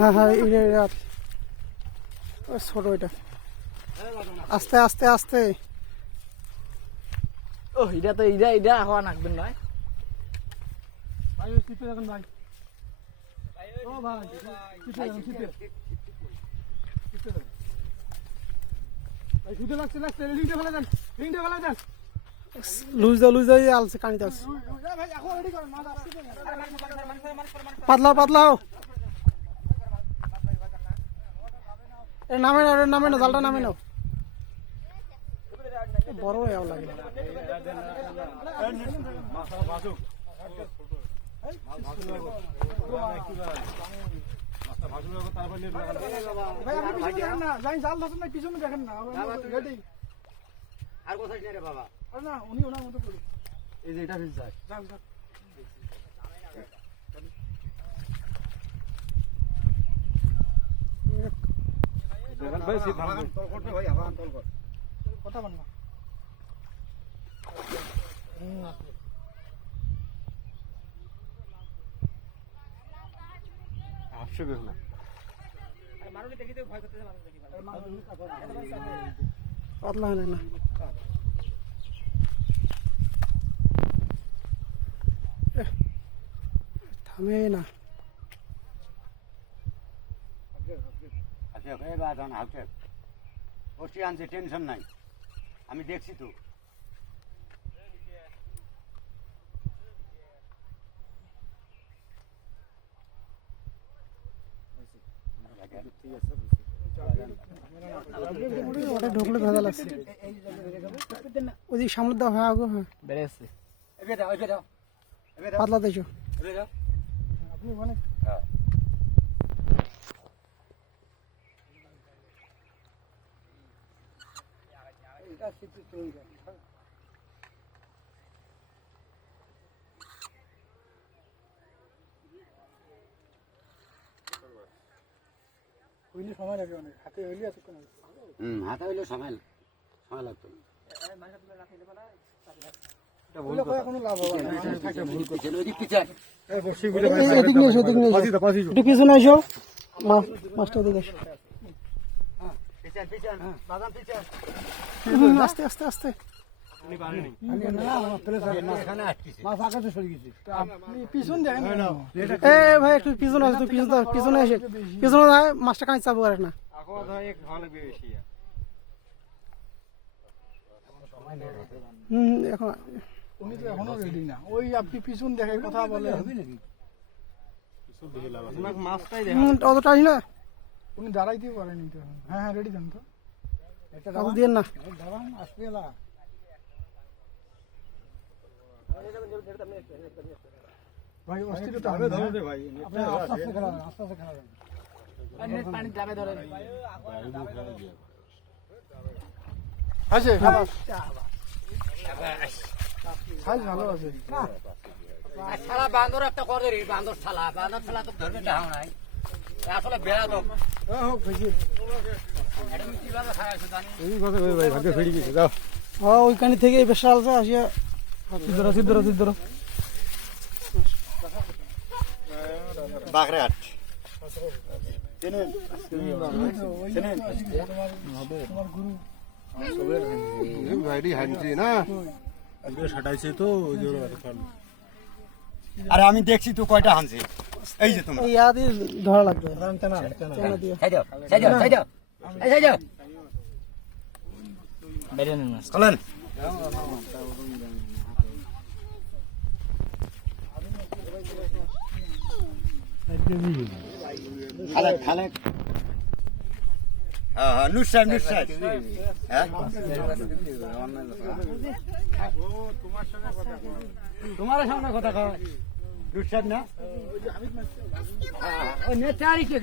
হ্যাঁ হ্যাঁ ওই ছোট ওইটা আস্তে আস্তে আস্তে। ও এটা তো এটা হওয়া নাকবেন নয় ভাই চিপে দেখেন ভাই। ও ভাই চিপে দেখেন চিপে ভাই শুধু লাগছে লিংটা ফেলে দেন লুজ দাও আলছে কানিতে আছে। পাতলাও নামে না জালটা নামে নাও বড় হয়ে লাগে। জাল ধরছেন না পিছনে দেখেন না আর কোথায় রে বাবা না উনি ওনার মতো করি এই যে এটা ফিল যায় ভাই সিট ভাঙা তল করতে ভাই আবার তল কর কথা বল না আসছে বেশ না আরে মারুলি দেখিতে ভয় করতেছে মানুষ দেখি পাতলা হয় না থামে না আনছে টেনশন নাই আমি দেখছি তো ওটা ঢুকলে ভেজা লাগছে ওদিকে সামনে দাও হ্যাঁ আগো হ্যাঁ বেড়ে আসছে পাতলা দিয়েছো আপনি মানে সময় লাগে অনেক হাতে হইলে এতক্ষণ হাতে হইলে সময় লাগতো পিছনে এসো মাছটা দিকে আস্তে আস্তে আস্তে ভাই একটু পিছনে আসো পিছনে এসে পিছনে মাছটা কাঁচ চাপো আর না এখন উনি তো এখনো রেডি না ওই আপনি পিছন দেখে কথা বলে অতটাই না উনি দাঁড়াইতেই পারেনি তো হ্যাঁ হ্যাঁ রেডি দেন তো একটা দিয়ে না আসবে ভাই অস্থিরতা হবে ধরে ভাই আস্তে আস্তে খেলা পানি যাবে ধরে আছে সাইজ ভালো আছে শালা বান্দর একটা করে বান্দর শালা তো ধরবে যাও নাই আসলে বেড়া তো হোক ভাই এটা কিভাবে খারাইছো জানি এই কথা ভাই ভাগ্য ফেড়ে গেছে দাও ওইখানে থেকে বিশাল আসিয়া সিদ্ধ বাগরাট আরে আমি দেখছি তো কয়টা হানছে এই যে তোমার ইয়াদি ধরা লাগবে চলেন খালেক নুসার হ্যাঁ তোমার সামনে কথা কয় নুসার না নেতারি কে